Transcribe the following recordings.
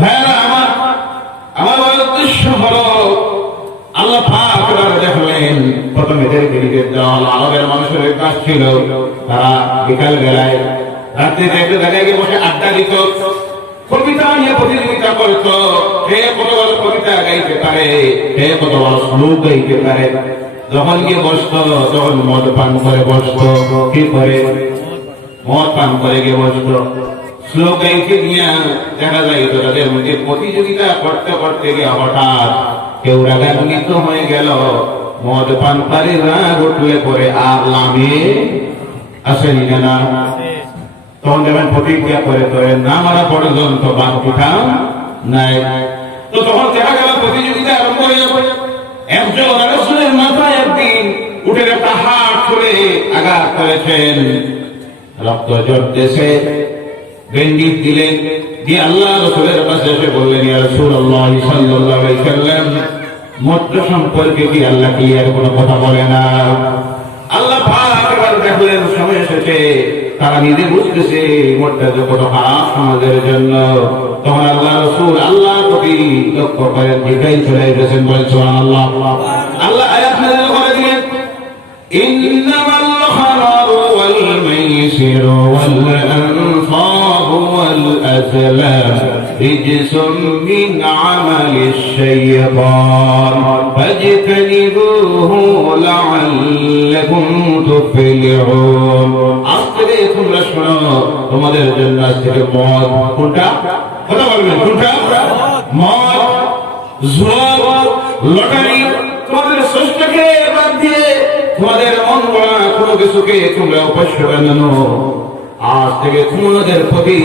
ভাইরা আমার, আমার উদ্দেশ্য হলো আল্লাহ পাক দেখলেন প্রথম এদেরকে নিজের দল আরবের মানুষের কাজ ছিল, তারা বিকাল বেলায় রাত্রিতে একটু জায়গায় গিয়ে বসে আড্ডা দিত, কবিতা নিয়ে প্রতিযোগিতা করত, কে কত ভালো কবিতা গাইতে পারে, কে কত ভালো শ্লোক গাইতে পারে। যখন গিয়ে বসতো তখন মদ পান করে বসতো, কি করে মদ পান করে গিয়ে বসতো, শ্লোক গাইতে গিয়ে দেখা যায় তো তাদের মধ্যে প্রতিযোগিতা করতে করতে গিয়ে হঠাৎ কেউ রাগান্বিত হয়ে গেল, মদ পানকারী রাগ উঠলে পরে আর লামে আসেনি না, তখন যেমন প্রতিজ্ঞা করে তোরে না মারা পর্যন্ত বাদ পিঠা নাই। তো তখন দেখা গেল প্রতিযোগিতা আরম্ভ হয়ে যাবে। একজন আরেকজনের মাথায় একদিন উঠে একটা হাত ছুড়ে আঘাত করেছেন, রক্ত ঝরতেছে, বেন্ডিজ দিলেন, দিয়ে আল্লাহ রাসূলের কাছে এসে বললেন, ইয়া রাসূলুল্লাহ সাল্লাল্লাহু আলাইহি ওয়াসাল্লাম, মদ সম্পর্কে কি আল্লাহ ক্লিয়ার কোনো কথা বলে না? আল্লাহ পাক এবার দেখলেন সময় এসেছে, তারা নিজে বুঝতেছে মদটা যে কত খারাপ সমাজের জন্য। তখন আল্লাহ রাসূল আল্লাহর প্রতি লক্ষ্য করেন, জিব্রাইল চলে এসেছেন, বলেন সুবহানাল্লাহ। আল্লাহ আয়াত নাযিল করে দিলেন, ইন্নামাল খামরু ওয়াল মাইসিরু ওয়াল আনসাবু ওয়াল আজলাম রিজসুম মিন আমালিশ শাইতান ফাজতানিবুহু লাআল্লাকুম তুফলিহুন। আজকে তোমরা শোনো, তোমাদের জন্য আজকে মদ, কোনটা কথা বলবেন, কোনটা মদ, জুয়া, লটারি, তোমাদের ষষ্ঠকে বাদ দিয়ে তোমাদের মন গড়া কোনো কিছুকে তোমরা অবশ্য বানানো। আজ থেকে তোমাদের প্রতি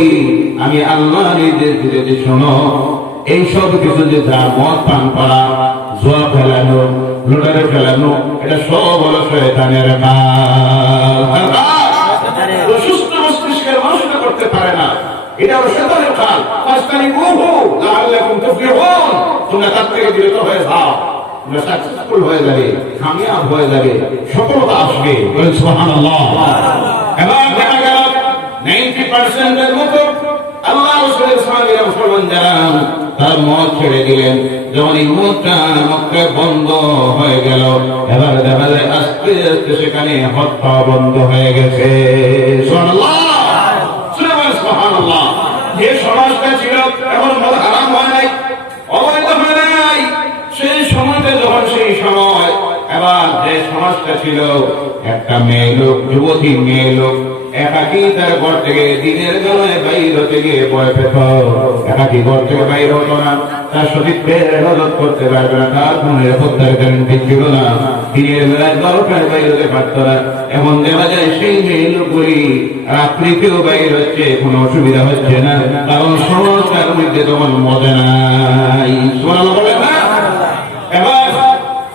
আমি আল্লাহ নির্দেশ দিতে, শোনো, এই সব কিছু যে যা মদ পান করা, জুয়া ফেলানো, লটারি ফেলানো, এটা সব হলো শয়তানের কাজ। সুস্থ মস্তিষ্কের মানুষটা করতে পারে না, এটা হলো শয়তানের কাজ। ফাস্তানিবুহু লাআল্লাকুম তুফলিহুন, তোমরা তার থেকে বিরত হয়ে যাও, তোমরা সাকসেসফুল হয়ে যাবে, কামিয়াব হয়ে যাবে, সফলতা আসবে। বলেন সুবহানাল্লাহ। এবার দেখা গেল 90% এর মতো আল্লাহ রাসূলের সাহাবীরা মুসলমান যারা তারা মদ ছেড়ে দিলেন। যখন এই মদটা মক্কায় বন্ধ হয়ে গেল, এবার দেখা যায় আস্তে আস্তে সেখানে হত্যা বন্ধ হয়ে গেছে। সুবহানাল্লাহ, সুবহানাল্লাহ। যে সমাজটা ছিল এখন মদ হারাম হয় নাই, অবৈধ হয় নাই, সেই সময়টা যখন সেই সময় এবার যে সমাজটা ছিল, একটা মেয়ে লোক, যুবতী মেয়ে লোক একাকি তার ঘর থেকে দিনের বেলায় বাইর হতে গিয়ে ভয় পেত, একাকি ঘর থেকে বাইর হতো না, তার সতীত্বের হেফাজত করতে পারবে না, তার কোন নিরাপত্তার গ্যারান্টি ছিল না, দিনের বেলায় 12টায় বাইর হতে পারত না। এখন দেখা যায় সেই মেয়ে লোকগুলি রাত্রিতেও বাইর হচ্ছে, কোনো অসুবিধা হচ্ছে না, কারণ সমাজটার মধ্যে তখন মজা নাই। বলে না। এবার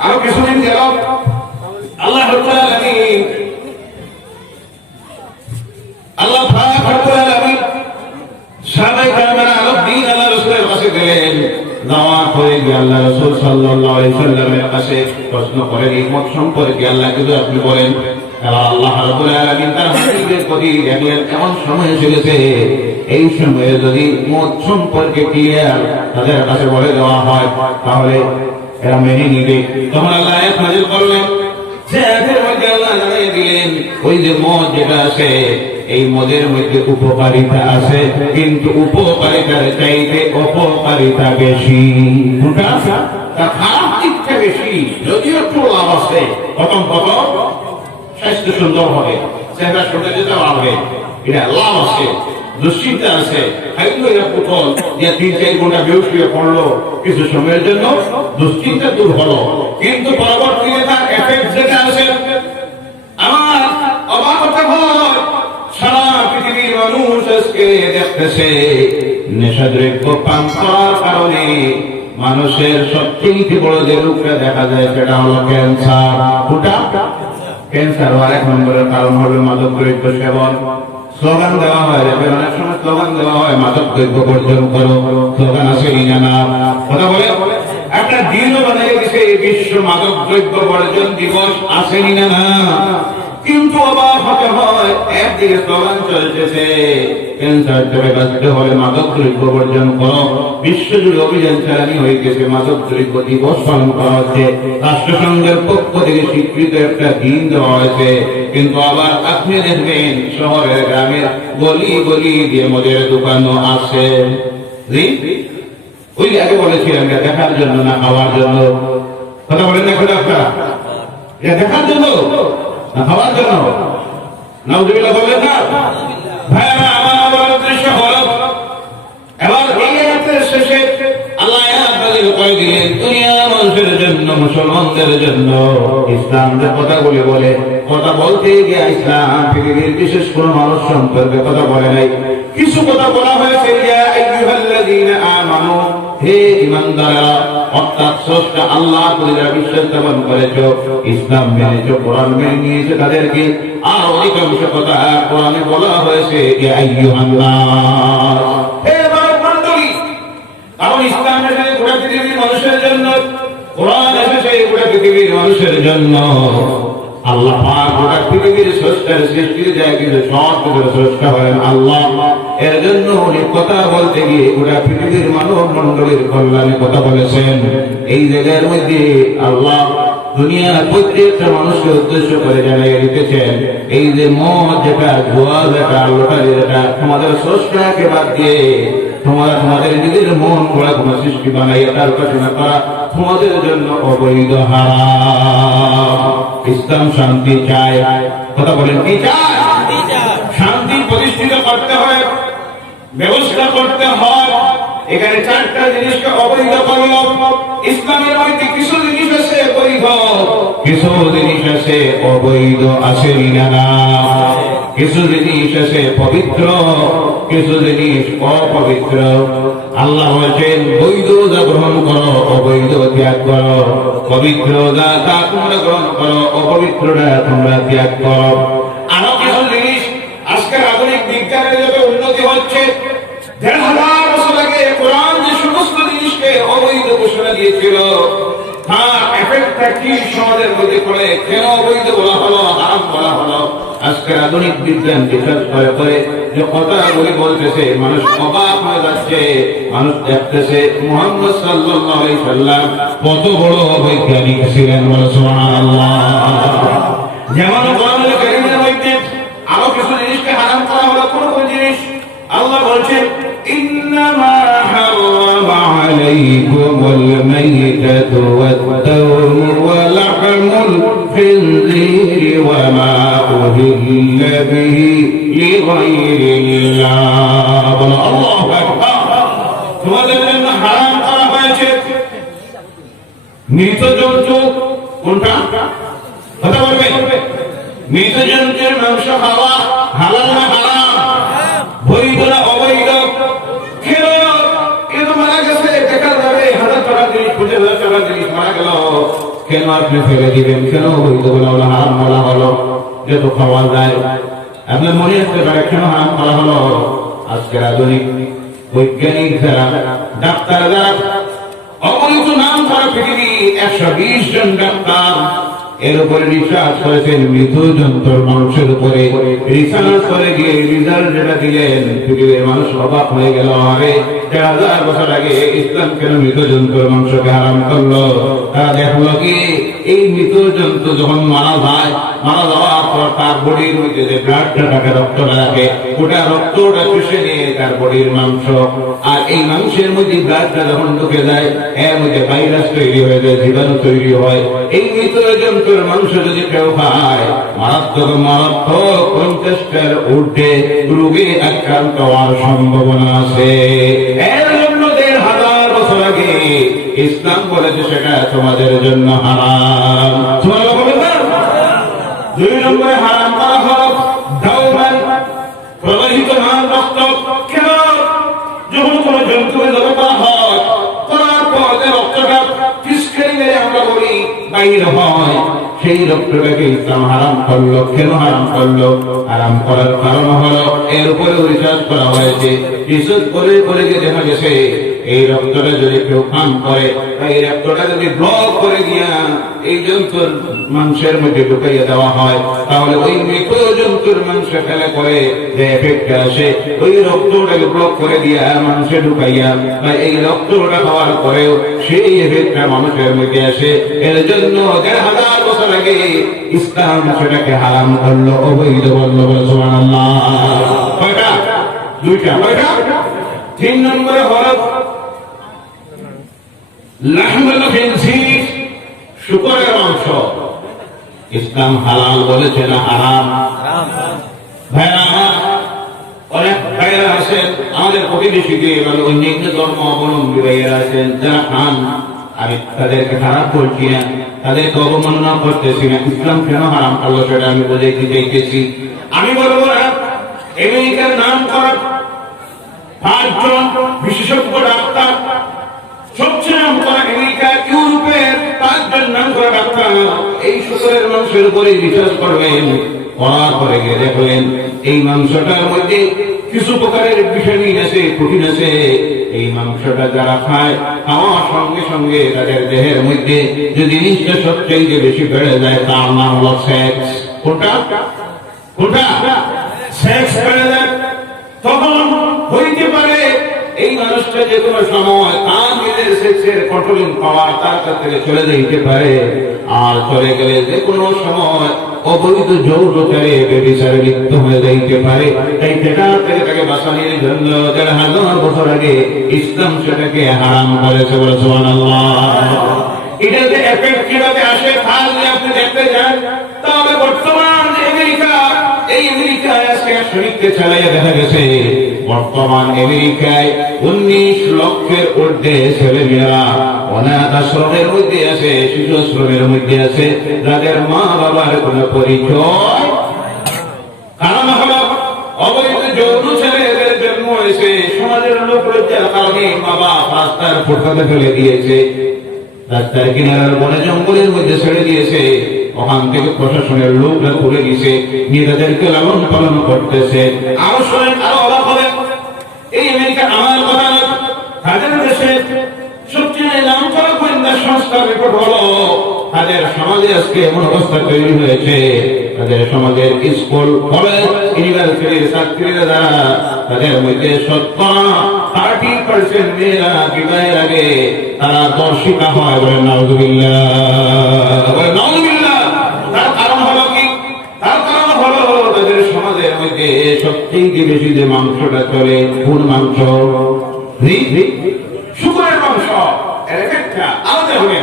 আরো কিছুদিন গেল, আল্লাহ রাব্বুল আলামিন সাহাবায়ে কেরামেরা আরো দিন আল্লাহ রাসূলের কাছে গেলেন, যাওয়ার পরে গিয়ে আল্লাহ রাসূল সাল্লাল্লাহু আলাইহি ওয়াসাল্লামের কাছে প্রশ্ন করেন, এই মত সম্পর্কে আল্লাহ কিছু আপনি বলেন। এবার আল্লাহ রাব্বুল আলামিন তার হাবিবের প্রতি দেখলেন এমন সময় এসে গেছে, এই সময়ে যদি মত সম্পর্কে ক্লিয়ার তাদের কাছে বলে দেওয়া হয় তাহলে এরা মেনে নিবে। তখন আল্লাহ আয়াত নাযিল করলেন, যে আয়াতের মধ্যে আল্লাহ জানিয়ে দিলেন, ওই যে মদ যেটা আছে, এই মদের মধ্যে উপকারিতা আছে, কিন্তু উপকারিতার চাইতে অপকারিতা বেশি। তার খারাপ দিকটা বেশি, যদিও একটু লাভ আছে, প্রথম স্বাস্থ্য সুন্দর হবে, চেহারা সুন্দর যেতে পারবে, এটা লাভ আছে, দুশ্চিন্তা আছে, খাইলো এরা পুতল যে 3-4 ঘন্টা বেউসিয়ে পড়লো, কিছু সময়ের জন্য দুশ্চিন্তা দূর হলো, কিন্তু পরবর্তীতে তার এফেক্ট যেটা আছে, আমার অবাক হতে হয়, সারা পৃথিবীর মানুষ আজকে দেখতেছে নেশাদ্রব্য পান করার কারণে মানুষের সবচেয়ে বড় যে রোগটা দেখা যায় সেটা হলো ক্যান্সার। ওটা ক্যান্সার হওয়ার 1 নম্বরের কারণ হলো মাদক দ্রব্য সেবন। স্লোগান দেওয়া হয়, অনেক সময় স্লোগান দেওয়া হয়, মাদক দ্রব্য বর্জন করো, স্লোগান আছে না, কথা বলে একটা দিনও বানিয়ে দিছে, বিশ্ব মাদক দ্রব্য বর্জন দিবস, আসেনি না? কিন্তু অবাক হতে হয়, একদিকে স্লোগান চলতেছে ক্যান্সার থেকে বাঁচতে হলে মাদক দ্রব্য বর্জন করো, বিশ্বজুড়ে অভিযান চালানি হইতেছে, মাদক দ্রব্য দিবস পালন করা হচ্ছে, রাষ্ট্রসংঘের পক্ষ থেকে স্বীকৃত একটা দিন দেওয়া হয়েছে। কিন্তু আবার আপনি দেখবেন শহরের গ্রামের গলি গলি দিয়ে মদের দোকানও আছে। ওই আগে বলেছিলাম দেখার জন্য না খাওয়ার জন্য, কথা বলেন না খোদা আপনারা, দেখার জন্য না খাওয়ার জন্য? নাউজুবিল্লাহ বলবেন না ভাইরা আমার। উদ্দেশ্য হলো এবার এই আয়াতের শেষে আল্লাহ আয়াত নাযিল করে দিলেন দুনিয়ার মানুষের জন্য, মুসলমানদের জন্য ইসলাম যে কথাগুলি বলে, কথা বলতে গিয়ে ইসলাম পৃথিবীর বিশেষ কোন মানুষ সম্পর্কে কথা বলে নাই। কিছু কথা বলা হয়েছে, ইয়া আইয়ুহাল্লাযীনা আমানু, হে ঈমানদাররা, অর্থাৎ স্রষ্টা আল্লাহ যারা বিশ্বাস স্থাপন করেছো, ইসলাম মেনেছো, কোরআন মেনে নিয়েছে তাদেরকে। আর অধিকাংশ কথা কোরআনে বলা হয়েছে ইয়া আইয়ুহান নাস, হে মানবমণ্ডলী। কারণ ইসলাম এসেছে গোটা পৃথিবীর মানুষের জন্য, কোরআন এসেছে গোটা পৃথিবীর মানুষের জন্য। আল্লাহ পাক গোটা পৃথিবীর স্রষ্টার সৃষ্টির যায়, কিন্তু সব কিছুর স্রষ্টা হলেন আল্লাহ। এর জন্য অনেক কথা বলতে গিয়ে গোটা পৃথিবীর মানব মণ্ডলীর কল্যাণে কথা বলেছেন। এই জায়গার মধ্যে আল্লাহ দুনিয়ার প্রত্যেকটা মানুষকে উদ্দেশ্য করে জানিয়ে দিতেছেন, এই যে মদ যেটা, জুয়া যেটা, লটারি যেটা, তোমাদের স্রষ্টাকে বাদ দিয়ে তোমরা তোমাদের নিজের মন গড়া কোন সৃষ্টি বানাইয়া তার উপাসনা করা তোমাদের জন্য অবৈধ, হারাম। ইসলাম শান্তি চায়, কথা বলেন কি চায়? শান্তি প্রতিষ্ঠিত করতে হয়, ব্যবস্থা করতে হয়। এখানে চারটা জিনিসকে অবৈধ করল। ইসলামের মধ্যে কিছু জিনিস আছে বৈধ, কিছু জিনিস আছে অবৈধ, আছে না? কিছু জিনিস আছে পবিত্র, কিছু জিনিস অপবিত্র। আল্লাহ বলছেন বৈধ যা গ্রহণ করো, অবৈধ ত্যাগ করো। পবিত্র যা তা তোমরা গ্রহণ করো, অপবিত্রটা তোমরা ত্যাগ করো। আরো কিছু জিনিস আজকের আধুনিক বিজ্ঞানের যত উন্নতি হচ্ছে, ১,৫০০ বছর আগে কোরআন যে সমস্ত জিনিসকে অবৈধ ঘোষণা দিয়েছিল, তার এফেক্টটা কি সমাজের মধ্যে পড়ে, কেন অবৈধ বলা হলো, হারাম বলা হলো? আজকের আধুনিক বিজ্ঞান রিসার্চ করে যে কথাগুলি বলতেছে, মানুষ অবাক হয়ে যাচ্ছে। মানুষ দেখতেছে মুহাম্মদ সাল্লাল্লাহু আলাইহি সাল্লাম কত বড় বৈজ্ঞানিক ছিলেন, বলে সুবহানাল্লাহ। যেমন কোরআনুল কারীমের মধ্যে আরো কিছু জিনিসকে হারাম করা হলো। কোন কোন জিনিস? আল্লাহ বলছেন ইন্নামা হারামা আলাইকুমুল মাইতাতু ওয়াদ-দাম ওয়া লাহমুল খিনজিরি ওয়া মা উহিল্লা বিহি লিগাইরিল্লাহ। বলো আল্লাহু আকবার। তোমাদের জন্য হারাম করা হয়েছে মৃত জন্তু। কোনটা? কথা বলবে। মৃত জন্তুর মাংস খাওয়া হালাল না হারাম? বৈধ না অবৈধ? কেন? কেন মারা গেছে দেখা যাবে, ১,০০০ টাকা জিনিস, ২৫,০০০ টাকা জিনিস মারা গেল, কেন আপনি ফেলে দিবেন? কেন বৈধ বলা হলো, হারাম বলা হলো? যত খাওয়া যায় আপনার মনে আসতে পারে কেন হারাম করা হলো? আজকের আধুনিক বৈজ্ঞানিক যারা, ডাক্তার যারা, অগণিত নাম করা পৃথিবী ১২০ জন ডাক্তার এর উপরে রিসার্চ করেছেন, মৃত জন্তুর মানুষের উপরে রিসার্চ করে গিয়ে রিজাল্ট যেটা দিলেন, পৃথিবীর মানুষ অবাক হয়ে গেল। আরে ১,০০০ বছর আগে ইসলাম কেন মৃত জন্তুর মাংসকে হারাম করলো? তারা দেখলো কি এই মৃত জন্তু যখন মারা যায়, মারা যাওয়ার পর তার বডির মধ্যে যে ব্লাডটা থাকে, রক্তটা থাকে, ওটা রক্তটা চুষে নিয়ে তার বডির মাংস, আর এই মাংসের মধ্যে ব্লাডটা যখন ঢুকে যায়, এর মধ্যে ভাইরাস তৈরি হয়ে যায়, জীবাণু তৈরি হয়। এই মৃত জন্তুর মাংস যদি কেউ খায়, মারাত্মক মারাত্মক ৫০টার ঊর্ধ্বে রোগে আক্রান্ত হওয়ার সম্ভাবনা আছে। এর জন্য ১,৫০০ বছর আগে ইসলাম বলেছে সেটা তোমাদের জন্য হারাম। দুই নম্বরে হারাম করা হলো দাওমান, প্রবাহিত মান রক্ত। কেন? যখন কোন জন্তুকে জবাই করা হয়, করার পর যে রক্তটা ফিসকারি মেরে আমরা বলি বাইর হয়, সেই রক্তটাকে ইসলাম হারাম করলো। কেন হারাম করলো? হারাম করার কারণ হলো এর উপরে রিসার্চ করা হয়েছে। রিসার্চ করে গিয়ে দেখা গেছে এই রক্তটা যদি কেউ পান করে, এই রক্তটা যদি ব্লক করে দিয়া এই জন্তুর মাংসের মধ্যে ঢুকাইয়া দেওয়া হয়, তাহলে ওই মৃত জন্তুর মাংস ফেলে করে যে এফেক্ট আসে, ওই রক্তটাকে ব্লক করে দিয়া মাংসে ঢুকাইয়া বা এই রক্তটা খাওয়ার পরেও সেই এফেক্টটা মানুষের মধ্যে আসে। এর জন্য ১,৫০০ বছর আগে ইসলাম সেটাকে হারাম করলো, অবৈধ বললো। সুবহানাল্লাহ। কয়টা? দুইটা। কয়টা? ৩ নম্বরে হলো লাহমুল খিনজির, শুকরের মাংস। ইসলাম হালাল বলেছে না হারাম? ভাইরা আমার, অনেক ভাইরা আছেন আমাদের প্রতিবেশীকে অন্যান্য ধর্ম অবলম্বী ভাইয়েরা আছেন যারা খান। আমি তাদেরকে খারাপ বলছি না, তাদেরকে অবমাননা করতেছি না। ইসলাম কেন হারাম করলো সেটা আমি বোঝাইতে চাইতেছি। আমি বলবো না আমেরিকার নাম করা ৫ জন বিশেষজ্ঞ ডাক্তার, সবচেয়ে নাম করা আমেরিকা ইউরোপের ৫ জন নাম করা ডাক্তার এই শুকরের মাংসের উপরে রিসার্চ করবেন, করার পরে গিয়ে দেখবেন এই মাংসটার মধ্যে কিছু প্রকারের ভিটামিন আছে, প্রোটিন আছে। এই মাংসটা যারা খায়, খাওয়ার সঙ্গে সঙ্গে তাদের দেহের মধ্যে যে জিনিসটা সবচেয়ে বেশি বেড়ে যায় তার নাম হলো সেক্স। কোনটা? কোনটা? সেক্স বেড়ে যায়। তখন হইতে পারে এই মানুষটা যে কোনো সময় তার নিজের সেক্সের কন্ট্রোলিং পাওয়ার তার কাছ থেকে চলে যেতে পারে, আর চলে গেলে যে কোনো সময় অবৈধ যৌনকারে ব্যভিচারে লিপ্ত হয়ে যাইতে পারে। তাই সেটা থেকে তাকে বাঁচানোর জন্য ১,৫০০ বছর আগে ইসলাম সেটাকে হারাম করেছে। বলে সুবহানাল্লাহ। এটাতে এফেক্ট কিভাবে আসে তা যদি আপনি দেখতে যান, তাহলে বর্তমান আমেরিকা, এই আমেরিকায় আজকে শরীরকে চালাইয়া দেখা গেছে বর্তমান আমেরিকায় ১৯ লক্ষের ঊর্ধ্বে ছেলেমেয়েরা অনাথ আশ্রমের মধ্যে আছে, শিশু আশ্রমের মধ্যে আছে, যাদের মা বাবার কোন পরিচয়। কারণ হলো অবৈধ যৌন ছেলেদের জন্ম হয়েছে, সমাজের লোক লজ্জার কারণে মা বাবা রাস্তার ফুটপাতে ফেলে দিয়েছে, রাস্তার কিনারার বনে জঙ্গলের মধ্যে ছেড়ে দিয়েছে। ওখান থেকে প্রশাসনের লোকরা তুলে দিয়েছে, নিয়ে তাদেরকে লালন পালন করতেছে। আরো শোনেন, আরো অবাক হবে, এই আমেরিকা আমার কথা না, তাদের দেশে সবচেয়ে নাম করা গোয়েন্দা সংস্থার রিপোর্ট হলো তাদের সমাজে আজকে এমন অবস্থা তৈরি হয়েছে, তাদের সমাজের স্কুল, কলেজ, ইউনিভার্সিটির ছাত্রীরা যারা, তাদের মধ্যে 30% মেয়েরা বিবাহের আগে তারা দর্শিকা হয়। বলে নাউযুবিল্লাহ, বলে নাউযুবিল্লাহ। তার কারণ হলো কি? তার কারণ হলো তাদের সমাজের মধ্যে সবচেয়ে বেশি যে মাংসটা চলে, কোন মাংস? শুকরের মাংস। এর একটা আলাদা হবে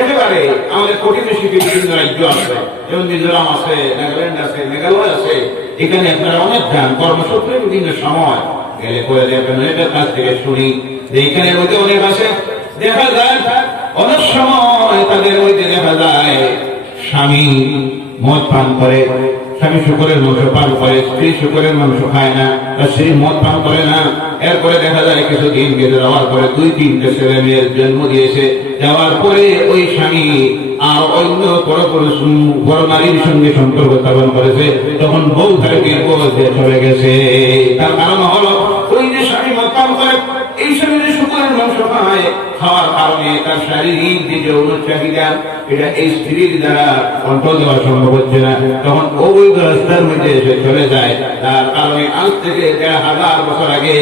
একেবারে। আমাদের প্রতিবেশী বিভিন্ন রাজ্য আছে, যেমন মিজোরাম আছে, নাগাল্যান্ড আছে, মেঘালয় আছে। এখানে আপনারা অনেক যান কর্মসূত্রে, বিভিন্ন সময় গেলে করে দেখবেন। এটার কাছ থেকে শুনি যে এখানের মধ্যে অনেক আছে, দেখা যায় অনেক সময় তাদের মধ্যে দেখা যায় স্বামী মদ পান করে, স্বামী শুকরের মাংস পান করে, স্ত্রী শুকরের মাংস খায় না, তার স্ত্রী মদ পান করে না। এরপরে দেখা যায় কিছুদিন বেঁধে যাওয়ার পরে 2-3টে ছেলে মেয়ের জন্ম দিয়েছে। যাওয়ার পরে ওই স্বামী আর অন্য বড় নারীর সঙ্গে সম্পর্ক স্থাপন করেছে, তখন বউ তাকে চলে গেছে। তার কারণ হলো ওই যে স্বামী মদ পান করে, এই স্বামী যে শুকরের মাংস খায়, খাওয়ার কারণে তার শারীরিক যে যৌন চাহিদা, এটা এই স্ত্রীর দ্বারা কন্ট্রোল দেওয়া সম্ভব হচ্ছে না, তখন অবৈধ রাস্তার মধ্যে এসে চলে যায়। তার কারণে আজ থেকে ১,৫০০ বছর আগে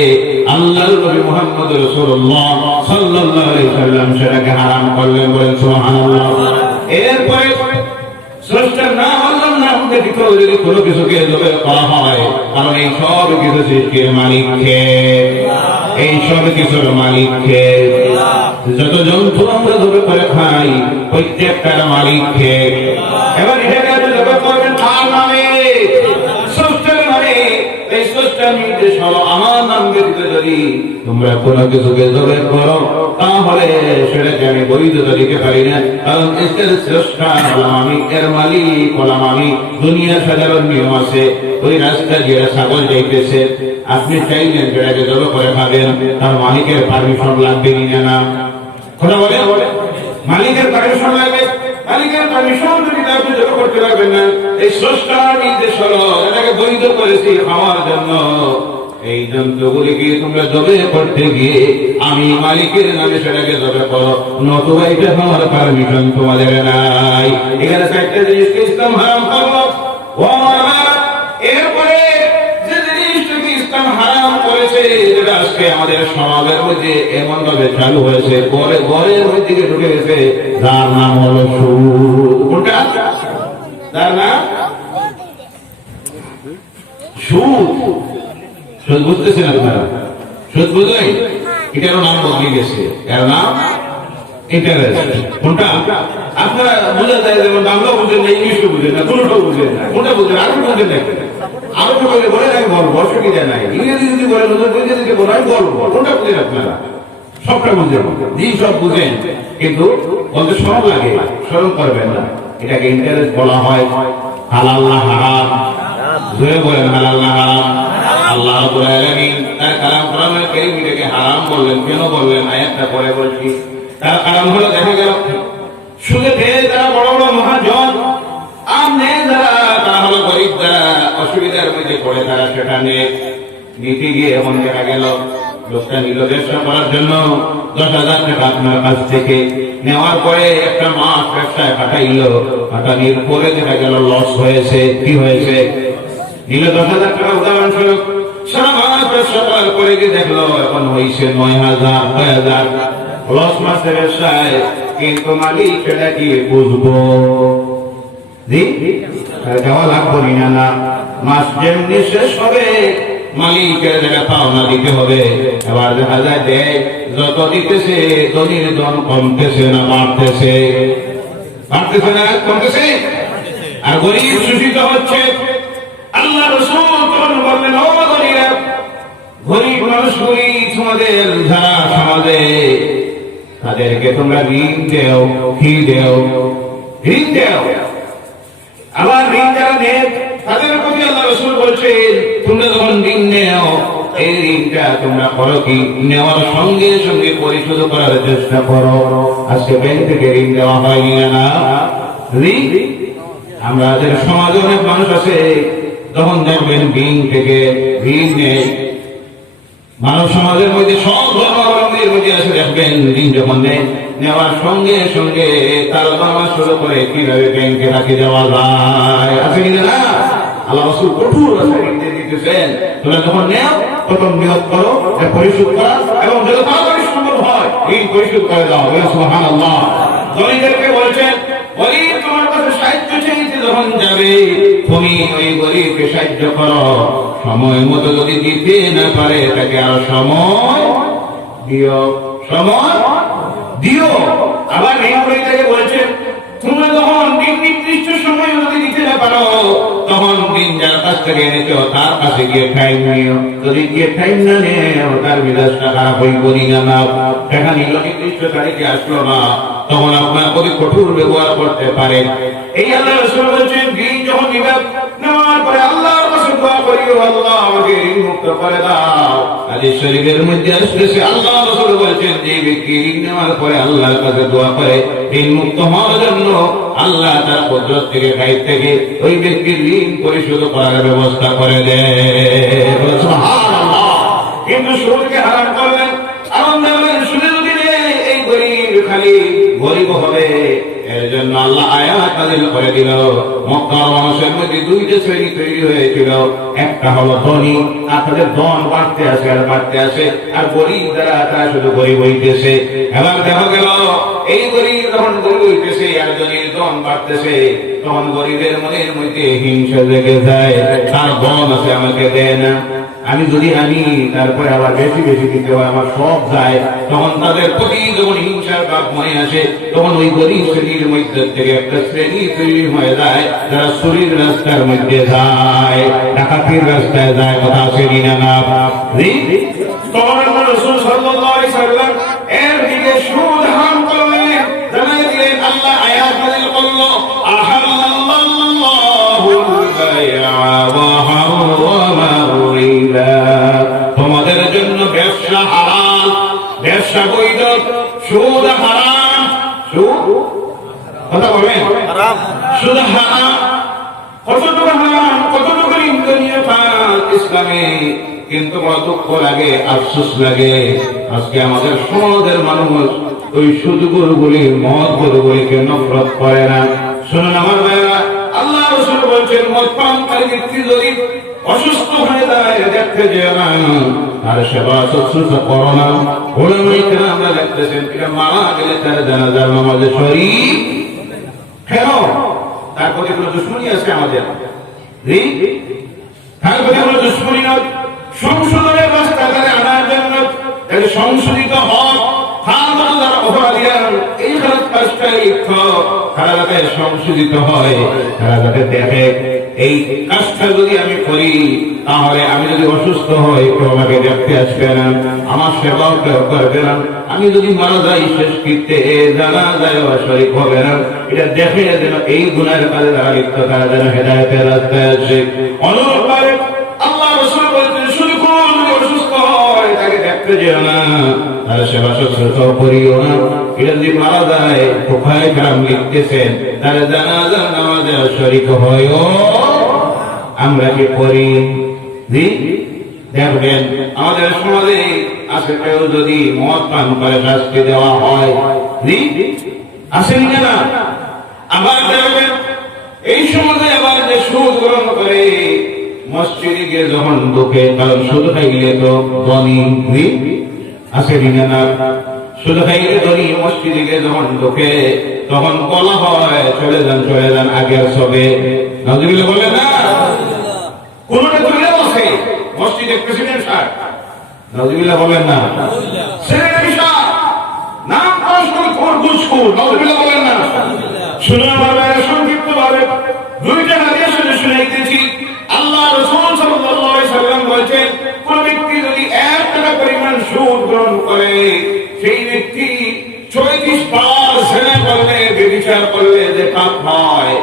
আল্লাহর নবী মুহাম্মদ রাসূলুল্লাহ সাল্লাল্লাহু আলাইহি ওয়াসাল্লাম সেটাকে হারাম করলেন। বলেন সুবহানাল্লাহ। এরপরে স্রষ্টার নাম আল্লাহর নাম ব্যতীত যদি কোনো কিছুকে জবে করা হয়, কারণ এই সব কিছু সৃষ্টির মালিক কে? এই সব কিছুর মালিক কে? যত জন্তু আমরা জবে করে খাই, প্রত্যেকটার মালিক কে? এবার এটাকে আপনি জবে করবেন কার নামে? স্রষ্টার নামে। এই স্রষ্টার নির্দেশ হলো আমার নাম ব্যতীত যদি তোমরা কোনো কিছুকে জবে করো, তাহলে সেটাকে আমি বৈধতা দিতে পারি না, কারণ এর স্রষ্টা হলাম আমি, এর মালিক হলাম আমি। দুনিয়ার সাধারণ নিয়ম আছে, ওই রাস্তা দিয়ে ছাগল যাইতেছে, আপনি চাইলেন সেটাকে জবে করে খাবেন, তার মালিকের পারমিশন লাগবে না? কথা বলে, মালিকের পারমিশন লাগবে। মালিকের পারমিশন যদি আপনি জবে করতে পারবেন না, এই স্রষ্টার নির্দেশ হলো এটাকে বৈধ করেছি খাওয়ার জন্য, এই জন্তুগুলিকে তোমরা জবে করতে গিয়ে আমি মালিকের নামে সেটাকে জবে করো, নতুবা এটা আমার পারমিশন তোমাদের নাই। এখানে চারটা জিনিসকে ইসলাম হারাম করলো। এরপরে যে জিনিসটাকে ইসলাম হারাম করেছে, যেটা আজকে আমাদের সমাজের মধ্যে এমন ভাবে চালু হয়েছে, ঘরের মধ্যে ঢুকে গেছে, যার নাম হলো সুদ। কোনটা? তার নাম সুদ। সুদ বুঝতেছেন আপনারা? সুদ বুঝলেন? এটারও নাম বদলে গেছে, এর নাম ইন্টারেস্ট। কোনটা আপনারা বুঝে যায়, যেমন বাংলা বুঝেন না, ইংলিশও বুঝেন না, কোনটাও বুঝেন না। কোনটা বুঝেন? আরো বুঝেন না, আরো বলে বলে আমি বলবো, অসুবিধা নাই। ইংরেজি যদি বলেন, ইংরেজিতে বলে আমি বলবো। কোনটা বুঝেন আপনারা? সবটা বুঝেন, জি সব বুঝেন, কিন্তু বলতে স্মরণ লাগে, স্মরণ করবেন না। এটাকে ইন্টারেস্ট বলা হয়। হালাল না হারাম? জোরে বলেন হালাল না হারাম? আল্লাহ রাব্বুল আলামিন তার কালাম কোরআনে কারীম এটাকে হারাম বললেন। কেন বললেন? আয়াতটা পরে বলছি। তার কারণ হলো, দেখা গেল সুদে খেয়ে যারা বড় বড় মহাজন, আর নেই যারা, তারা হলো গরিব, যারা অসুবিধার মধ্যে পড়ে, তারা সেটা নিতে গিয়ে এমন দেখা গেল লোকটা নিল ব্যবসা করার জন্য 10,000 টাকা আপনার কাছ থেকে। নেওয়ার পরে একটা মাস ব্যবসায় কাটাইল, কাটানির পরে দেখা গেল লস হয়েছে। কি হয়েছে? নিল 10,000 টাকা উদাহরণস্বরূপ, সারা মাস ব্যবসা করার পরে গিয়ে দেখলো এখন হয়েছে 9,000 লস মাসের ব্যবসায়। কিন্তু মালিক সেটা কি বুঝবো? দেওয়া লাগবো না? মাস যেমনি শেষ হবে মালিকের জায়গা পাওনা দিতে হবে। এবার দেখা যায় দেয় যত দিতেছে, ধনীর ধন কমতেছে না বাড়তেছে? বাড়তেছে না কমতেছে? আর গরিব শোষিত হচ্ছে। আল্লাহ রাসূল তখন বললেন, ও গরিব, গরিব মানুষগুলি তোমাদের যারা সমাজে, তাদেরকে তোমরা ঋণ দেও। কি দেও? ঋণ দেও। আবার ঋণ যারা নেয় তাদের প্রতি আল্লাহ রাসূল বলছেন, তোমরা যখন ঋণ নেও, এই ঋণটা তোমরা করো কি? নেওয়ার সঙ্গে সঙ্গে পরিশোধ করার চেষ্টা করো। আজকে ব্যাংক থেকে ঋণ দেওয়া হয়নি না? ঋণ আমাদের সমাজে অনেক মানুষ আছে, তখন দেখবেন ব্যাংক থেকে ঋণ নেই। মানব সমাজের মধ্যে সব ধর্মাবলম্বীর মধ্যে আছে, দেখবেন ঋণ যখন নেই, নেওয়ার সঙ্গে সঙ্গে তার বাবা শুরু করে কিভাবে ব্যাংকে রাখি দেওয়া যায়। আছে কিনা না? আল্লাহ রাসূল কঠোর ভাষায় নির্দেশ দিতেছেন, তোমরা যখন নেও প্রথম নিয়ত করো পরিশোধ করা, এবং যত তাড়াতাড়ি সম্ভব হয় ঋণ পরিশোধ করে দাও। সুবহানাল্লাহ। ধনীদেরকে বলছেন, গরিব তোমার কাছে সাহায্য চাইতে যখন যাবে, তুমি ওই গরিবকে সাহায্য করো। সময় মতো যদি দিতে না পারে, তাকে আরো সময় দিও, সময় দিও। আবার ঋণ গ্রহীতাকে বলছেন, তোমরা যখন নির্দিষ্ট সময় যদি দিতে না পারো, তখন ঋণ যার কাছ থেকে এনেছো তার কাছে গিয়ে টাইম নিও। যদি গিয়ে টাইম না নেও, তার মেজাজটা খারাপ হয়ে বলি না, টাকা নিল নির্দিষ্ট তারিখে আসলো না, তখন আপনার প্রতি কঠোর ব্যবহার করতে পারে। এই আল্লাহ রাসূল বলছেন, ঋণ যখন নিবে, নেওয়ার পরে আল্লাহর কাছে দোয়া করিও, আল্লাহ আমাকে ঋণ মুক্ত করে দাও। হাদিস শরীফের মধ্যে আসছে, আল্লাহ রাসূল বলছেন, যে ব্যক্তি ঋণ নেওয়ার পরে আল্লাহর কাছে দোয়া করে ঋণ মুক্ত হওয়ার জন্য, আল্লাহ তার কুদরত থেকে, গায়ব থেকে ওই ব্যক্তির ঋণ পরিশোধ করার ব্যবস্থা করে দেয়। সুবহানাল্লাহ। কিন্তু সুদকে হারাম করলেন। আনন্দের সুদে যদি এই গরিব খালি গরিব হবে, এর জন্য আল্লাহ আয়াত নাযিল করে দিল। মক্কার মানুষের মধ্যে দুইটা শ্রেণী তৈরি হয়েছিল, একটা হলো ধনী, আর তাদের ধন বাড়তে আসে আর বাড়তে আসে, আর গরিব যারা তারা শুধু গরিব হইতেছে। এবার দেখা গেল এই গরিব যখন গরিব হইতেছে আর ধনীর ধন বাড়তেছে, তখন গরিবের মনের মধ্যে হিংসা জেগে যায়, তার ধন আছে আমাকে দেয় না, আমি যদি আনি তারপরে আবার বেশি বেশি দিতে হয়, আমার সব যায়। তখন তাদের প্রতি যখন হিংসার ভাব মনে আসে, তখন ওই গরিব শ্রেণীর মধ্যে থেকে একটা শ্রেণী তৈরি হয়ে যায়, যারা চুরির রাস্তার মধ্যে যায়, ডাকাতির রাস্তায় যায়। কথা আছে কিনা না? তখন আল্লাহ রাসূল সাল্লাল্লাহু আলাইহি ওয়াসাল্লাম এর দিকে সুদ হারাম করলেন, জানাই দিলেন আল্লাহ আয়াত নাযিল করলো, আহাল্লাল্লাহুল বাই'a ওয়া হারামা রিবা। তোমাদের জন্য ব্যবসা হালাল, ব্যবসা বৈধ, সুদ হারাম। সুদ কথা বলবেন, হারাম। সুদ হারাম। কতটুকু হারাম, কতটুকু নিন্দনীয় কাজ ইসলামে কিন্তু বড় দুঃখ লাগে, আফসোস লাগে, আজকে আমাদের সমাজের মানুষ ওই সুদগুলি মদ গরুগুলিকে নফরত করে না। শুনুন আমার ভাইরা, আল্লাহ রাসূল বলছেন মদ পানকারী ব্যক্তি যদি অসুস্থ হয়ে যায় দেখতে যেও না, আর সেবা শুশ্রূষা করো না। ওলামায়ে কেরামরা লিখতেছেন এটা মারা গেলে তার জানাজার নামাজে শরীক কেন? তার প্রতি কোনো দুশ্মনী আছে আমাদের? তার প্রতি কোনো দুশ্মনী নয়, সংশোধনের রাস্তা তাদের আনার জন্য সংশোধিত হক এই কাজটাই তারা যাতে সংশোধিত হয়, তারা যাতে দেখে এই কাজটা যদি আমি করি তাহলে আমি যদি অসুস্থ হই কেউ আমাকে দেখতে আসবে না, আমার সেবাও কেউ করবে না, আমি যদি মারা যাই শেষ কৃত্যে জানা যায় শরীক হবে না, এটা দেখে যেন এই গুনাহের কাজে তারা লিপ্ত, তারা যেন হেদায়েতের রাস্তায় আসে। অনুরূপভাবে আল্লাহ রাসূল বলেছেন শুধু কোন অসুস্থ হয় তাকে দেখতে যেও না, তার সেবা শুশ্রূষাও করিও না। এটা যদি মারা যায় কোথায় গ্রাম লিখতেছেন তার জানাজা নামাজে শরীক হয়ও আমরা কি করি? দেখবেন আমাদের সমাজে আছে কেউ যদি মদ পান করে শাস্তি দেওয়া হয়, আসেন না? আবার দেখবেন এই সমাজে আবার যে সুদ গ্রহণ করে মসজিদে গিয়ে যখন ঢুকে, কারণ সুদ খাইলে তো ধনী আছে না, সুদ খাইলে ধনী, মসজিদে গিয়ে যখন ঢুকে তখন বলা হয় চলে যান আগের সবে নাউজুবিল্লাহ বলে না, কোনটা তুলে বসে মসজিদের প্রেসিডেন্ট সাহেব নাউজুবিল্লাহ বলেন না, সেক্রেটারি সাহেব নাম প্রশ্ন করবুঝকু নাউজুবিল্লাহ বলেন না। শুনুন আমার সংক্ষিপ্ত ভাবে দুইটা হাদিস শুনাইতেছি। আল্লাহ রাসূল সাল্লাল্লাহু আলাইহি সাল্লাম বলেছেন কোন ব্যক্তি যদি 1 টাকা পরিমাণ সুদ গ্রহণ করে, সেই ব্যক্তি 34 বার জিনা করলে, ব্যভিচার করলে যে পাপ হয়,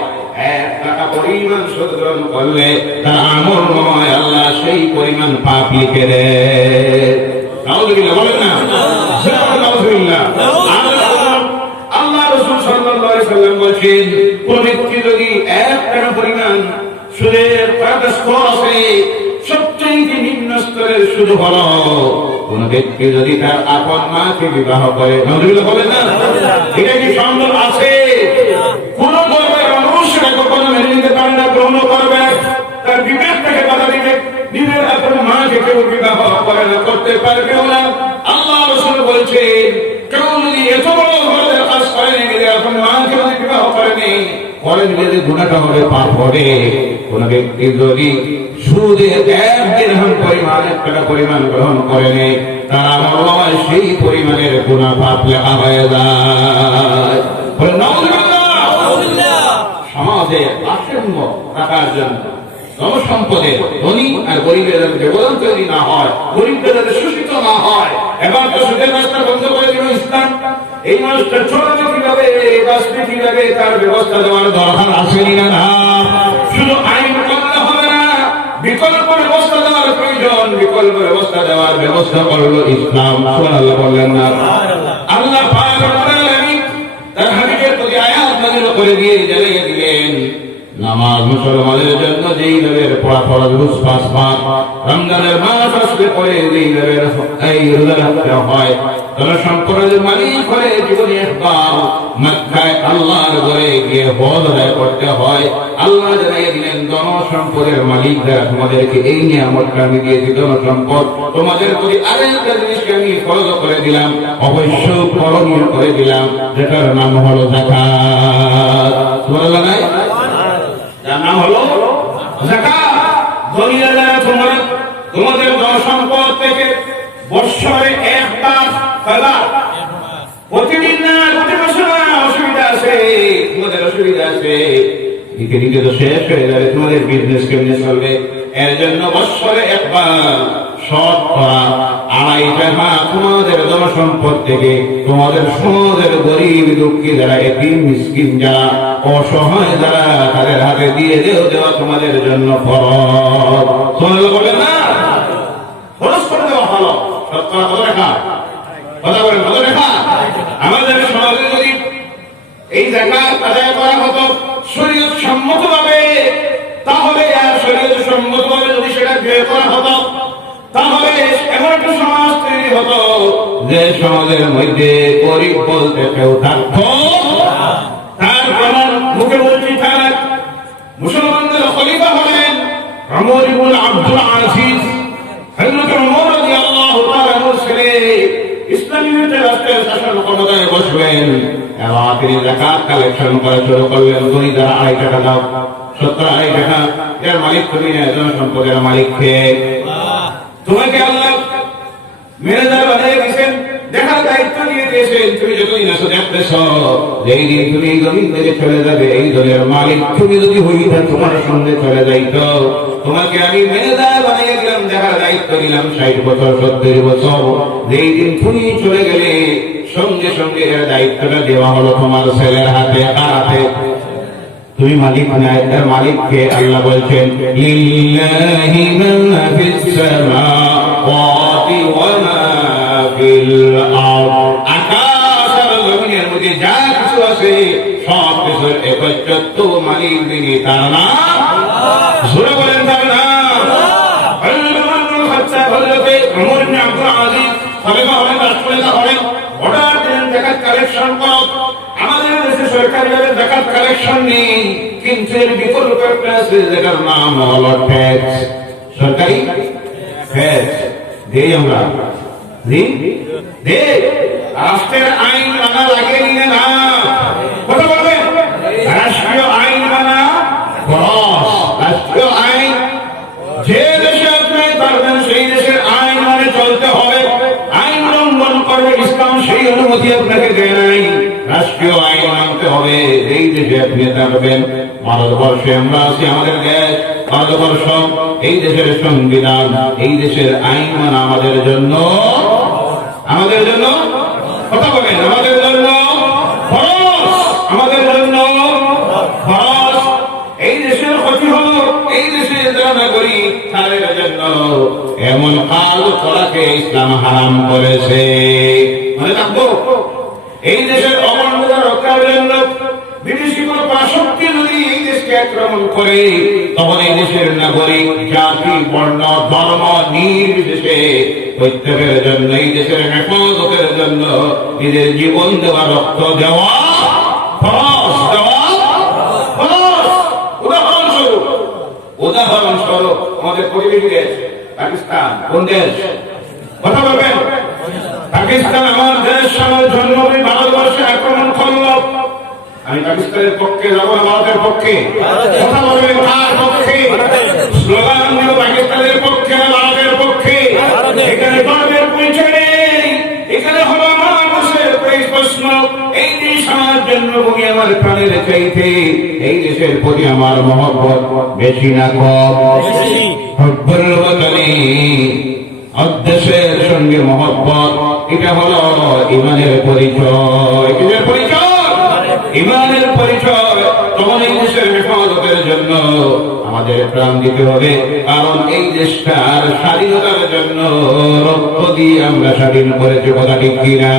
1 টাকা পরিমাণ সুদ গ্রহণ করলে তার আমলনামায় আল্লাহ সেই পরিমাণ পাপ লিখে দেন। নাউজুবিল্লাহ বলেন না, নাউজুবিল্লাহ। আল্লাহ রাসূল সাল্লাল্লাহু আলাইহি সাল্লাম বলেন কোন ব্যক্তি যদি 1 টাকা পরিমাণ সুদের স্তর আছে, সবচেয়ে নিম্ন স্তরের সুদ হলো কোন ব্যক্তি যদি তার আপন মাকে বিবাহ করে, নাউজুবিল্লাহ বলেন না, এটা কি সম্ভব আছে? কোন ধর্মের মানুষ সেটা কখনো মেনে নিতে পারে না, গ্রহণ করবে, তার বিবেক থেকে বাধা দিবে, নিজের আপন মাকে কেউ বিবাহ করে না, করতে পারবেও না। আল্লাহ রাসূল বলছেন কেউ যদি এত বড় ধরনের কাজ করেন, আপন মাকে যদি বিবাহ করেনি, করেন যদি গুনাহটা হবে, পাপ হবে। কোন ব্যক্তি যদি সুদে 1 দিরহাম পরিমাণ 1 টাকা পরিমাণ গ্রহণ করেনি, তার আমলনামায় সেই পরিমাণের গুনাহ পাপ লেখা হয়ে যায়। সমাজে ভারসাম্য রাখার জন্য জনসম্পদের ধনী আর গরিবের ব্যবধান তৈরি না হয়, গরিবদের যাতে শোষিত না হয়, এবার তো সুদের রাস্তা বন্ধ করে দিল ইসলাম। এই মানুষটা চলবে কিভাবে, বাঁচবে কিভাবে, তার ব্যবস্থা দেওয়ার দরকার আসেনি না। শুধু আইন করলে হবে না, বিকল্প ব্যবস্থা দেওয়ার প্রয়োজন, বিকল্প ব্যবস্থা দেওয়ার ব্যবস্থা করলো ইসলাম। সুবহানাল্লাহ বললেন না? আল্লাহ পাক রব্বুল আলামিন তার হাবিবের প্রতি আয়াত নাযিল করে দিয়ে জানিয়ে দিলেন নামাজ মুসলমানের জন্য যেই ভাবে পড়া ফরজ, রোজ 5 বার, রমজানের মাস আসলে পরে যেই ভাবে এই রোজা রাখতে হয়, জনসম্পদের মালিক হয়ে জীবনে একবার মক্কায় আল্লাহর ঘরে গিয়ে হজ আদায় করতে হয়। আল্লাহ জানিয়ে দিলেন জনসম্পদের মালিক যারা, তোমাদেরকে এই নিয়ামতটা আমি দিয়েছি, জনসম্পদ তোমাদের প্রতি আরেকটা জিনিসকে আমি ফরজ করে দিলাম, অবশ্য করণীয় করে দিলাম, যেটার নাম হলো যাকাত। সুবহানাল্লাহ নাই? যার নাম হলো যাকাত। ধনীরা যারা তোমাদের জনসম্পদ থেকে বৎসরে 1 বার প্রতিদিন না, প্রতি বছর অসুবিধা আছে, তোমাদের অসুবিধা আছে, দিকে দিকে তো শেষ হয়ে যাবে, তোমাদের বিজনেস কেমনে চলবে, এর জন্য বৎসরে 1 বার শতকরা 2.5 টাকা তোমাদের জনসম্পদ থেকে তোমাদের সমাজের গরিব দুঃখী যারা, এতিম মিসকিন যারা, অসহায় যারা, তাদের হাতে দিয়ে দেওয়া তোমাদের জন্য ফরজ। সুবহানাল্লাহ বলেন না? ফরজ করে দেওয়া হলো। শতকরা কত টাকা? কথা বলেন, কত টাকা? আমাদের সমাজে যদি এই যাকাত আদায় করা হতো শরীয়ত সম্মতভাবে, তাহলে শরীয়ত সম্মতভাবে যদি সেটা ব্যয় করা হতো, যে সমাজের মধ্যে গরিব বলতে কেউ থাকতো তার প্রমাণ মুখে বলছি থাক। মুসলমানদের খলিফা হলেন ওমর ইবনে আব্দুল আজিজ। হযরত ওমর রাদিয়াল্লাহু তাআলা ছেলে ইসলামী রাষ্ট্রের শাসন ক্ষমতায় বসবেন এবং তিনি যাকাত কালেকশন করা শুরু করলেন। তুমি যারা 2.5 টাকা দাও, 70 টাকা, এর মালিক তুমি না, সম্পদের মালিক কে? তোমাকে আল্লাহ ম্যানেজার বানিয়ে দিয়েছেন, দেখার দায়িত্ব দিয়ে দিয়েছেন। তুমি যতই না দেখতেছ যেই দিন তুমি এই জমিন থেকে চলে যাবে, এই দলের মালিক তুমি যদি হইতা তোমার সঙ্গে চলে যাইত। তোমাকে আমি ম্যানেজার বানিয়ে দিলাম, দেখার দায়িত্ব দিলাম 60 বছর 70 বছর। যেই দিন তুমি চলে গেলে সঙ্গে সঙ্গে এর দায়িত্বটা দেওয়া হলো তোমার ছেলের হাতে। কার হাতে? তুমি মালিক না, এর মালিককে আল্লাহ বলছেন লিল্লাহি মা ফিস সামাওয়াতি ওয়া মা ফিল আরদ। আকাশ আর জমিনের মধ্যে যা কিছু আছে সব কিছুর একচ্ছত্র মালিক যিনি, তার নাম আল্লাহ। জোরে বলেন তার নাম আল্লাহ। আল্লাহ হচ্ছে হযরতে ওমর ইবনে আব্দুল আজিজ খলিফা হলেন, রাষ্ট্রনেতা হলেন। অর্ডার দেন যাকাত কালেকশন করো। আমাদের দেশে সরকারিভাবে যাকাত কালেকশন নেই, কিন্তু এর বিকল্প একটা আছে যেটার নাম হলো ট্যাক্স। সরকারি ট্যাক্স দেই আমরা, দেই। রাষ্ট্রের আইন মানা লাগে না? কথা বলবেন? রাষ্ট্রীয় আইন মানা খরচ। রাষ্ট্রীয় আইন যে দেশে আপনি পারবেন সেই দেশের আইন মানে চলতে হবে। আইন লঙ্ঘন করবে ইসলাম সেই অনুমতি আপনাকে দেয় নাই। রাষ্ট্রীয় আইন মানতে হবে এই দেশে আপনি থাকবেন। ভারতবর্ষে আমরা আছি, আমাদের দেশ ভারতবর্ষ, এই দেশের সংবিধান, এই দেশের আইন মানা আমাদের জন্য কথা বলেন, আমাদের জন্য খরচ, আমাদের জন্য খরচ। এই দেশের ক্ষতি হলো এই দেশে যারা নাগরিক তাদের জন্য এমন কাজ করাকে ইসলাম হারাম করেছে। মনে রাখবো, এই দেশের অখণ্ডতা রক্ষার জন্য বিদেশি কোন পাশক্তি যদি এই দেশকে আক্রমণ করে, তখন এই দেশের নাগরিক জাতি বর্ণ ধর্ম নির্বিশেষে প্রত্যেকের জন্য এই দেশের হেফাজতের জন্য নিজের জীবন দেওয়া, রক্ত দেওয়া, খরচ দেওয়া খরচ। উদাহরণস্বরূপ আমাদের প্রতিবেশী দেশ পাকিস্তান। কোন দেশ? কথা বলবেন? পাকিস্তান আমার দেশ, আমার জন্মভূমি ভারতবর্ষে আক্রমণ করল। আমি পাকিস্তানের পক্ষে যাব না ভারতের পক্ষে? কথা বলবেন কার পক্ষে? স্লোগান দিল পাকিস্তানের পক্ষে না ভারতের পক্ষে? এখানে ভারতের পরিচয় নেই, এখানে হলো আমার দেশের প্রশ্ন। এই দেশ আমার জন্মভূমি, আমার প্রাণের চাইতে এই দেশের প্রতি আমার মহব্বত বেশি না কম? হব্বুল ওয়াতানি, দেশের সঙ্গে মহব্বত, এটা হলো ইমানের পরিচয়। কিসের পরিচয়? ইমানের পরিচয়। তখন এই দেশের হেফাজতের জন্য আমাদের প্রাণ দিতে হবে, কারণ এই দেশটার স্বাধীনতার জন্য রক্ত দিয়ে আমরা স্বাধীন করেছি। কথা ঠিক কিনা?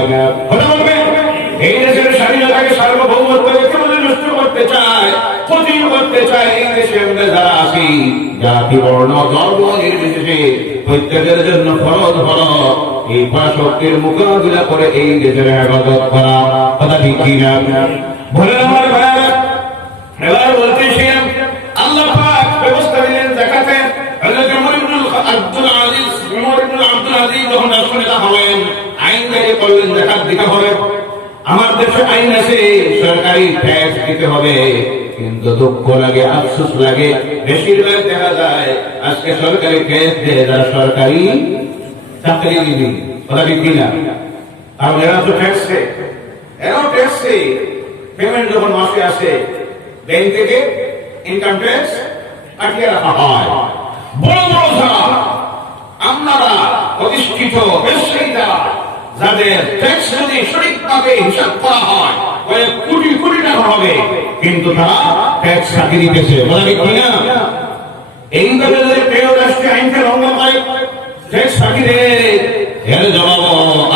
কথা বলবেন? এই দেশের স্বাধীনতাকে সার্বভৌমত্বকে কেউ নষ্ট করতে চায়, ক্ষতি করতে চায়, এই দেশে আমরা যারা আছি জাতি বর্ণ ধর্ম নির্বিশেষে প্রত্যেকের জন্য ফরজ হলো এই পাশক্তির মোকাবিলা করে এই দেশের হেফাজত করা। কথা ঠিক কিনা? বলেন আমার ভাইরা। এবার বলতেছিলাম আল্লাহ পাক ব্যবস্থা দিলেন যাকাতের। হযরত ওমর ইবনে আব্দুল আজিজ যখন রাষ্ট্রনেতা হলেন, আইন জারি করলেন যাকাত দিতে হবে। আমার দেশে আইন আছে সরকারি ট্যাক্স দিতে হবে, কিন্তু দুঃখ লাগে, আফসোস লাগে, বেশিরভাগ দেখা যায় আজকে সরকারি ট্যাক্স দিয়ে যারা সরকারি চাকরিজীবী। কথা ঠিক কিনা? কারণ এরা তো ট্যাক্সে, এরাও ট্যাক্সে পেমেন্ট যখন মাসে আসে ব্যাংক থেকে ইনকাম ট্যাক্স কাটিয়ে রাখা হয়। বড় বড় যারা আপনারা প্রতিষ্ঠিত ব্যবসায়ীরা, যাদের ট্যাক্স যদি সঠিকভাবে হিসাব করা হয় কয়েক কোটি কোটি টাকা হবে, কিন্তু তারা ট্যাক্স কাটিয়ে দিতেছে। বলা ঠিক কিনা? এইভাবে যদি কেউ রাষ্ট্রীয় আইনকে লঙ্ঘন করে ট্যাক্স কাটিয়ে দেয়, এর জবাব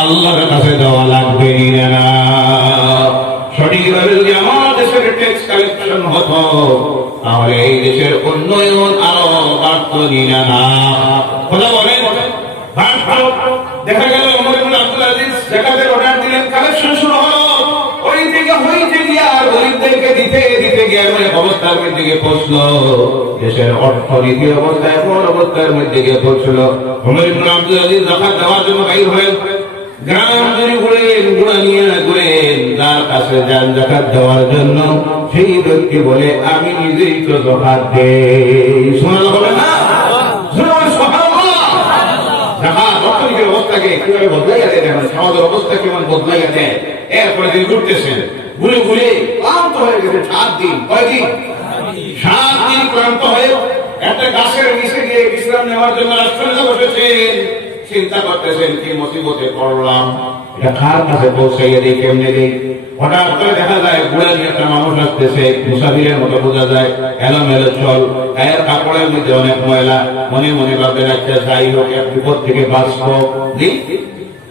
আল্লাহর কাছে দেওয়া লাগবে না। সঠিকভাবে যদি আমার দেশের ট্যাক্স কালেকশন হতো, তাহলে এই দেশের উন্নয়ন আরো বাড়ত না। কথা বলেন? দেখা গেল ওমর ইবনে আব্দুল আজিজ যাকাতের অর্ডার দিলেন, কালেকশন শুরু হলো। ওই থেকে হইতে গিয়ে আর গরিবদেরকে দিতে দিতে গিয়ে অবস্থার মধ্যে গিয়ে পৌঁছলো, দেশের অর্থনীতি অবস্থায় বড় অবস্থার মধ্যে গিয়ে পৌঁছলো। ওমর ইবনে আব্দুল আজিজ যাকাত দেওয়ার জন্য বাইর হলেন, গ্রাম ধরে ঘুরেন, ঘুরা নিয়ে ঘুরেন, যার কাছে যান যাকাত দেওয়ার জন্য, সেই ব্যক্তি বলে আমি নিজেই তো যাকাত দেই। শোনা বলে না, অর্থনীতির অবস্থাকে কিভাবে বদলাইয়া দেয়, সমাজের অবস্থা কেমন বদলাইয়া দেয়। এরপরে তিনি ঘুরতেছেন, ঘুরে ঘুরে ক্লান্ত হয়ে গেছে। 7 দিন, কয়দিন? 7 দিন ক্লান্ত হয়ে একটা গাছের নিচে গিয়ে বিশ্রাম নেওয়ার জন্য রাষ্ট্রনেতা বসেছেন। চিন্তা করতেছেন কি মুসিবতে পড়লাম, এটা কার কাছে পৌঁছাইয়া দিই, কেমনে দিই। হঠাৎ করে দেখা যায় বুড়া নিয়ে একটা মানুষ আসতেছে, মুসাফিরের মতো বোঝা যায়, এলোমেলো চল, গায়ের কাপড়ের মধ্যে অনেক ময়লা। মনে মনে ভাববেন আচ্ছা যাই হোক, এক বিপদ থেকে বাঁচবো।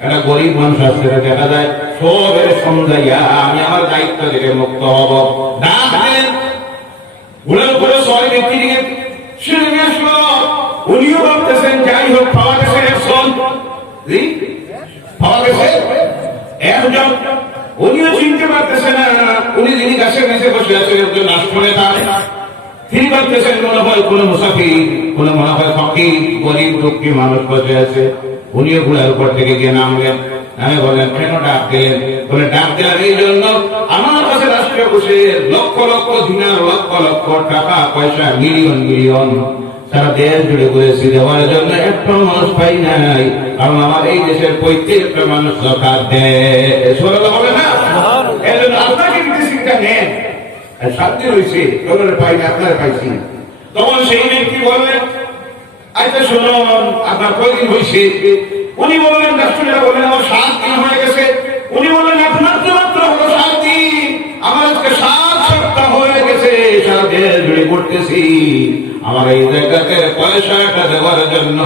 একটা গরিব মানুষ আসতে দেখা যায় সবের সমঝাইয়া আমি আমার দায়িত্ব থেকে মুক্ত হব। ডাক দেন, বুড়ার উপরে 6 ব্যক্তি নিয়ে শুনে নিয়ে আসলো। উনিও ভাবতেছেন যাই হোক পাওয়া গেছে একজন, পাওয়া গেছে একজন। উনিও চিনতে পারতেছে না উনি যিনি গাছের নিচে বসে আছেন একজন রাষ্ট্রনেতা। তিনি ভাবতেছেন মনে হয় কোন মুসাফির, কোন মনে হয় ফকির, গরিব দুঃখী মানুষ বসে আছে। উনিও বুড়ার উপর থেকে গিয়ে নামলেন, আমি বললেন কেন ডাক দিলেন? বলে ডাক দিলাম এই জন্য আমার কাছে রাষ্ট্রীয় বসে লক্ষ লক্ষ দিনার, লক্ষ লক্ষ টাকা পয়সা, মিলিয়ন মিলিয়ন সারা দেশ জুড়ে ঘুরেছি, দেওয়ার জন্য একটা মানুষ পাই নাই। কারণ আমার এই দেশের প্রত্যেকটা মানুষ যাকাত দেয়। হবে না, এই জন্য আপনাকে বিদেশিটা নেন। 7 দিন হয়েছে ওনারা পাই না, আপনারা পাইছি। তখন সেই ব্যক্তি বললেন আচ্ছা শুনুন আপনার কয়দিন হয়েছে? উনি বললেন, রাষ্ট্রীয়রা বললেন আমার 7 দিন হয়ে গেছে। উনি বললেন আপনার তো মাত্র হলো 7 দিন, আমার আজকে 7 সপ্তাহ হয়ে গেছে, সারা দেশ জুড়ে ঘুরতেছি। আমার এই জায়গাতে পয়সাটা দেওয়ার জন্য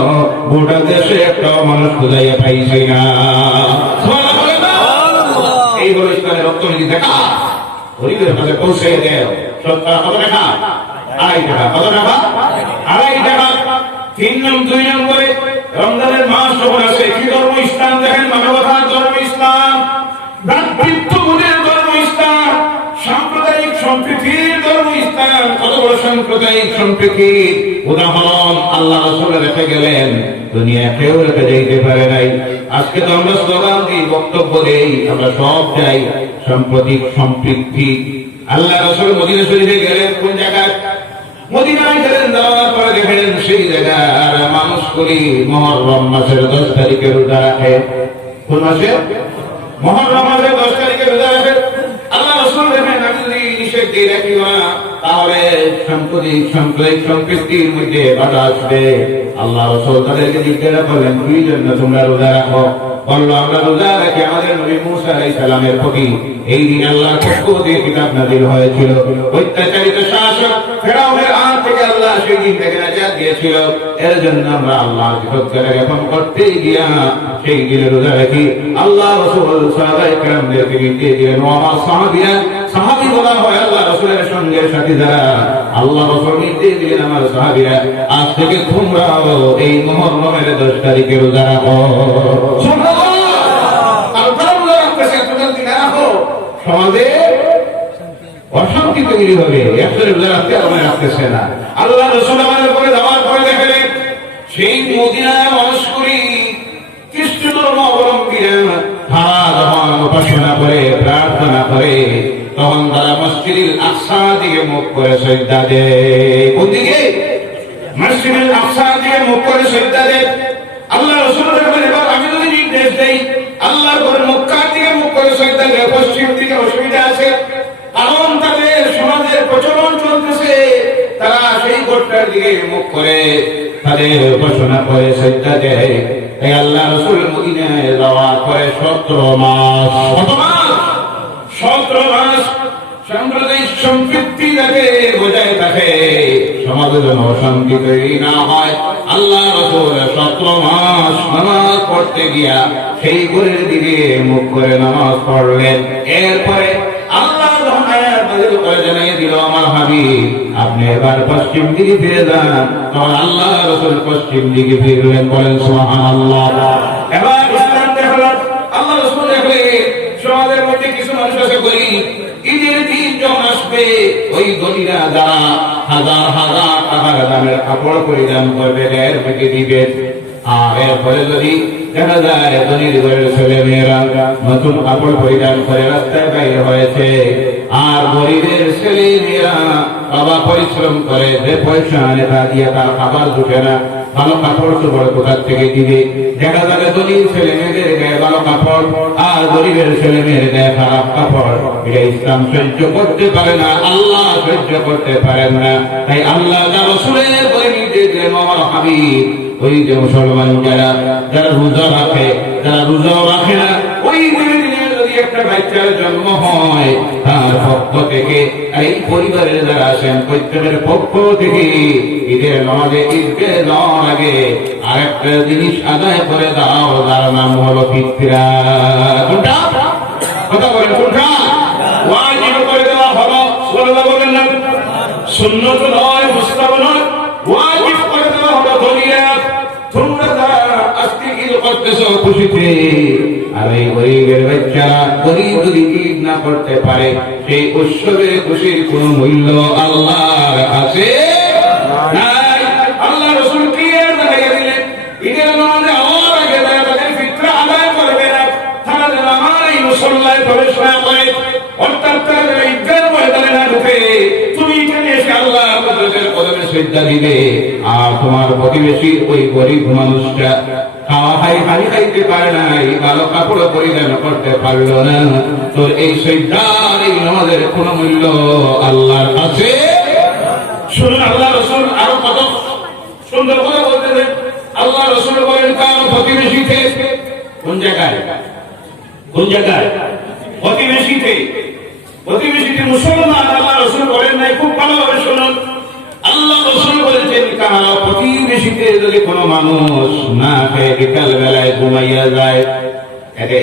গোটা দেশে একটা মানুষ খুঁজাইয়া পাইছি না। এই হলো ইসলামের অর্থনীতি। দেখা গরিবের কাছে পৌঁছে দেয়। সত্তর কত টাকা? 2.5 টাকা। কত টাকা? 2.5 টাকা। 2 নম্বরে রমজানের মাস যখন আসে, কি ধর্ম? ইসলাম। দেখেন মানবতার ধর্ম ইসলাম, ভ্রাতৃত্ববোধের ধর্ম ইসলাম, সাম্প্রদায়িক সম্প্রীতির ধর্ম ইসলাম। কত বড় সাম্প্রদায়িক সম্প্রীতির উদাহরণ আল্লাহ রাসূল রেখে গেলেন, দুনিয়া কেউ রেখে যেতে পারে নাই। আজকে তো আমরা স্লোগান দিই, বক্তব্য দেই, আমরা সব চাই সাম্প্রতিক সম্প্রীতি। আল্লাহ রাসূল মদিনা শরীফে গেলেন, কোন জায়গায়? মদিনায় গেলেন, যাওয়ার পরে দেখেন সেই জায়গার মানুষ করি মুহররম মাসের 10 তারিখে রোজা রাখে। কোন মাসে? মুহররম মাসের 10 তারিখে রোজা রাখে। আল্লাহ রাসূল দেখেন আমি যদি নিষেধ দিয়ে রাখি না তাহলে সাম্প্রদায়িক সম্প্রীতির মধ্যে বাধা আসবে। আল্লাহ রাসূল তাদেরকে জিজ্ঞাসা করলেন কি জন্য তোমরা রোজা রাখো? বললো আমরা রোজা রাখি আমাদের নবী মূসা আলাইহিস সালামের প্রতি এই দিন আল্লাহর পক্ষ থেকে কিতাব নাযিল হয়েছিল। অত্যাচারিত শাসক ফেরাউনের হাত থেকে আল্লাহ সেই দিন থেকে নাজাত দিয়েছিল। এর জন্য আমরা আল্লাহর কৃতজ্ঞতা জ্ঞাপন করতে গিয়া সেই দিনে রোজা রাখি। আল্লাহ রাসূল সাহাবায়ে কেরামদেরকে নির্দেশ দিলেন, আমার সাহাবীরা, সাহাবী বলা হয় আল্লাহ রাসূলের সঙ্গে সাথী যারা, আল্লাহ রাসূল নির্দেশ দিলেন আমার সাহাবীরা আজ থেকে তোমরাও এই মুহররমের 10 তারিখে রোজা রাখো। সমাজে অশান্তি তৈরি হবে, একজনের রোজা রাখতে আমার রাখতেছে না। আল্লাহ রাসূল আমাদের উপরে যাওয়ার পরে দেখলেন সেই মদিনায় মানুষ করি খ্রিস্ট ধর্ম অবলম্বীরা তারা যখন উপাসনা করে, প্রার্থনা করে, তখন তারা মসজিদুল আকসা দিকে মুখ করে সিজদা দেয়। কোন দিকে? মসজিদুল আকসা দিকে মুখ করে সিজদা দেয়। আল্লাহ রাসূল বলেন এবার আমি যদি নির্দেশ দেই আল্লাহর ঘর মক্কার দিকে মুখ করে সিজদা দেয়, পশ্চিম দিকে অসুবিধা আছে, কারণ তাদের সমাজের প্রচলন চলতেছে, তারা সেই ঘরটার দিকে মুখ করে তাদের উপাসনা করে সিজদা দেয়। তাই আল্লাহ রাসূল মদিনায় যাওয়ার পরে 17 মাস, কত মাস? 17 মাস সাম্প্রদায়িক সম্প্রীতি যাতে বজায় থাকে, সমাজে যেন অশান্তি তৈরি না হয়, আল্লাহ রাসূল 17 মাস নামাজ পড়তে গিয়া সেই ঘরের দিকে মুখ করে নামাজ পড়লেন। এরপরে আল্লাহ জানিয়ে দিল আমার হাবিব আপনি এবার পশ্চিম দিকে ফিরে যান। তখন আল্লাহ রাসূল পশ্চিম দিকে ফিরলেন, বলেন সুবহানাল্লাহ। এবার ইসলাম দেখলেন আল্লাহ রাসূল মানুষ আছে গরিব, ঈদের দিন যখন আসবে ওই গরিবরা যারা হাজার হাজার টাকার দামের কাপড় পরিধান করবে গায়ের থেকে দিবে, আর এরপরে যদি দেখা যায় ধনীর ঘরের ছেলে মেয়েরা নতুন কাপড় পরিধান করে রাস্তায় বাইরে হয়েছে, আর গরিবের ছেলে মেয়েরা বাবা পরিশ্রম করে যে পয়সা আনে তা দিয়ে তার খাবার জুটে না, ভালো কাপড় চোপড় কোথার থেকে দিবে? দেখা যাবে ধনীর ছেলে মেয়েদের গায়ে ভালো কাপড় আর গরিবের ছেলে মেয়ের গায়ে খারাপ কাপড়। এটা ইসলাম সহ্য করতে পারে না, আল্লাহ সহ্য করতে পারেন না। তাই আল্লাহ যা রাসূলের বলে নির্দেশ আমার হাবিব, ওই যে মুসলমান যারা যারা রোজা রাখে, যারা রোজাও রাখে না, ওই দিনে যদি একটা বাচ্চার জন্ম হয় তার পক্ষ থেকে, এই পরিবারের যারা আছেন প্রত্যেকের পক্ষ থেকে ঈদের নামাজে ঈদকে যাওয়ার আগে আরেকটা জিনিস আদায় করে দাও, যার নাম হলো ফিতরা। কোনটা কথা বলেন? কোনটা ওয়াজিব করে দেওয়া হলো? সুবহানাল্লাহ বলেন না? সুন্নত নয়, মুস্তাহাব নয়, ওয়াজিব করে দেওয়া হলো। দুনিয়া তোমরা যারা আজকে ঈদ করতেছো খুশিতে, আর এই গরিবের বাচ্চারা গরিব যদি ঈদ না করতে পারে, সেই উৎসবে খুশির কোন মূল্য আল্লাহর আছে নাই। আল্লাহ রাসূল ক্লিয়ার দেখাইয়া দিলেন, ঈদের নামাজে আমার আগে তাদের ফিতরা আদায় করবে না, তারা যেন আমার এই মুসল্লায় প্রবেশ না করে, অর্থাৎ তারা ঈদগাহ ময়দানে না ঢুকে তুমি এখানে এসে আল্লাহ কুদরতের কদমে সিজদা দিবে। আর তোমার প্রতিবেশী ওই গরিব মানুষটা খাওয়া খাইতে পারে নাই, ভালো কাপড় পরিধান করতে পারলো না, তোর এই সিজদার এই নামাজের কোন মূল্য আল্লাহর কাছে? শুনুন, আল্লাহ রাসূল আরো কত সুন্দর করে বলতেন। আল্লাহ রাসূল বলেন, কার প্রতিবেশীতে, কোন জায়গায়? কোন জায়গায়? প্রতিবেশীতে। প্রতিবেশীতে মুসলমান। আল্লাহ রাসূল বলেন নাই, খুব ভালোভাবে শুনুন। আল্লাহ রাসূল বলেছেন, কার প্রতিবেশীতে যদি কোনো মানুষ না খেয়ে বিকাল বেলায় ঘুমাইয়া যায়,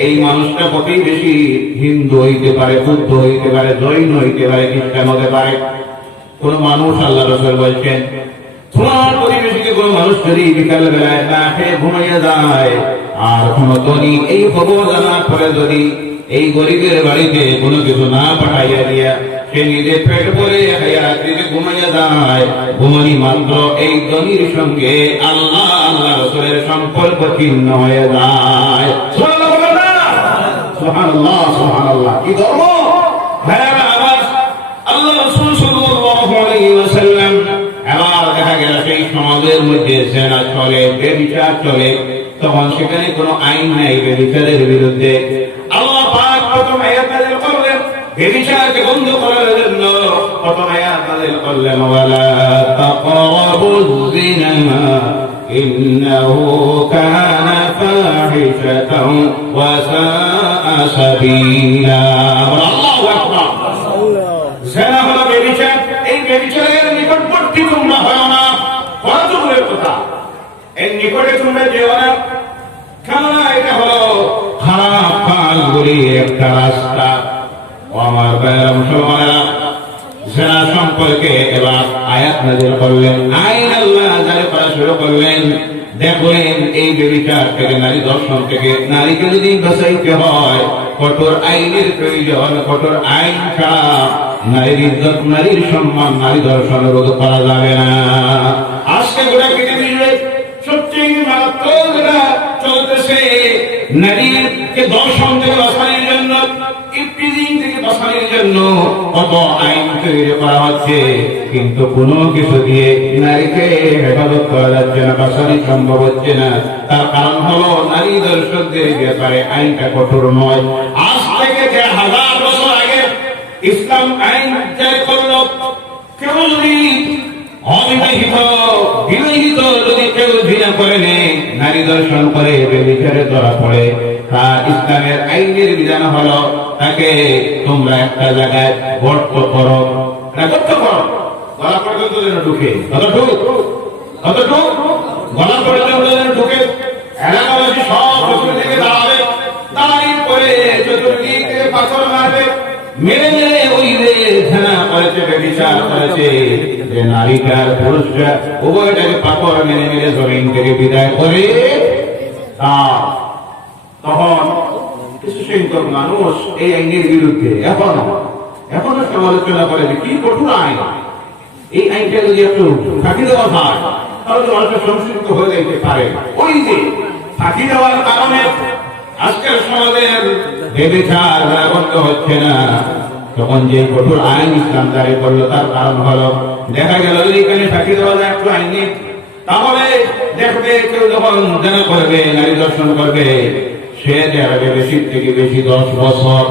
এই মানুষটা প্রতিবেশী হিন্দু হইতে পারে, বৌদ্ধ হইতে পারে, জৈন হইতে পারে, খ্রিস্টান হতে পারে, কোন মানুষ আল্লাহ রাসূল বলছেন, তোমার প্রতিবেশীকে কোন মানুষ যদি বিকাল বেলায় না খেয়ে ঘুমাইয়া যায়, আর কোন ধনী এই খবর জানার পরে যদি এই গরিবের বাড়িতে কোনো কিছু না পাঠাইয়া দিয়া সে নিজে পেট ভরে রাত্রিতে ঘুমাইয়া যায়, ঘুমানি মাত্র এই ধনীর সঙ্গে আল্লাহ আল্লাহ রাসূলের সম্পর্ক ছিন্ন হয়ে যায়। সুবহানাল্লাহ, সুবহানাল্লাহ। কি ধর্ম! আল্লাহ রাসূল সাল্লাল্লাহু আলাইহি ওয়াসাল্লাম, এবার দেখা গেল সেই সমাজের মধ্যে জেনা চলে, ব্যভিচার চলে, তখন সেখানে কোনো আইন নাই ব্যভিচারের বিরুদ্ধে। আল্লাহ পাক প্রথম আয়াত নাযিল করলেন ব্যভিচারকে বন্ধ করার জন্য, প্রথম আয়াত নাযিল করলেন, ওয়ালা তাকরাবুয যিনা ইন্নাহু কানা ফাহিশাতাও ওয়া সাআ সাবিলা। আল্লাহু আকবার। জেনা হলো ব্যভিচার, এই ব্যভিচারের নিকটবর্তী তোমরা হয় না, কত দূরের কথা, এর নিকটে তোমরা যেও না, কারণ এটা হলো খারাপ কাজগুলির একটা রাস্তা। আমার ভাইয়েরা মুসলমানেরা, জেনা সম্পর্কে এবার আয়াত নাযিল করলেন, আইন আল্লাহ জারি করা শুরু করলেন। দেখলেন এই ব্যভিচার থেকে, নারী দর্শন থেকে নারীকে যদি বাঁচাইতে হয়, কঠোর আইনের প্রয়োজন। কঠোর আইন ছাড়া নারীর ইজ্জত, নারীর সম্মান, নারী দর্শন রোধ করা যাবে না। আজকে গোটা পৃথিবীতে সবচেয়ে মারাত্মক যেটা চলতেছে, নারীকে দর্শন থেকে বাঁচানোর জন্য, ইফতিজিং থেকে বাঁচানোর জন্য কত আইন তৈরি করা হচ্ছে, কিন্তু কোনো কিছু দিয়ে নারীকে হেফাজত করা যাচ্ছে না, বাঁচানো সম্ভব হচ্ছে না। তার কারণ হলো নারী দর্শকদের ব্যাপারে আইনটা কঠোর নয়। আজ থেকে 1000 বছর আগে ইসলাম আইন জারি করলো, কেউ যদি অবিবাহিত বিবাহিত যদি কেউ জিনা করে নেয়, নারী দর্শন করে, ব্যভিচারে ধরা পড়ে, তার ইসলামের আইনের বিধান হলো তাকে তোমরা একটা জায়গায় গর্ত করো, গর্ত করো, গলা পর্যন্ত যেন ঢুকে, কতটুকু গলা পর্যন্ত যেন ঢুকে, এলাকাবাসী সব বছর থেকে দাঁড়াবে, দাঁড়িয়ে পরে চতুর্দিক থেকে পাথর মারবে, মেরে মেরে ওই যে জেনা করেছে, ব্যভিচার করেছে, যে নারীটা পুরুষরা উভয়টাকে পাথর মেরে মেরে জমিন থেকে বিদায় করে, তখন কিছু সংখ্যক মানুষ এই আইনের বিরুদ্ধে এখনো সমালোচনা করে যে কি কঠোর আইন, এই আইনটা যদি একটু ফাঁকি দেওয়া হয় তাহলে মানুষের সংশ্লিষ্ট হয়ে যেতে পারে। ওই যে ফাঁকি দেওয়ার কারণে আজকের সমাজের বেবিচার বন্ধ হচ্ছে না, তখন যে কঠোর আইন ইসলাম জারি করলো তার কারণ হলো দেখা গেল যদি এখানে ফাঁকি দেওয়া যায় একটু আইনে, তাহলে দেখবে কেউ যখন জেনা করবে, নারী দর্শন করবে, সে দেখবে বেশি থেকে বেশি 10 বছর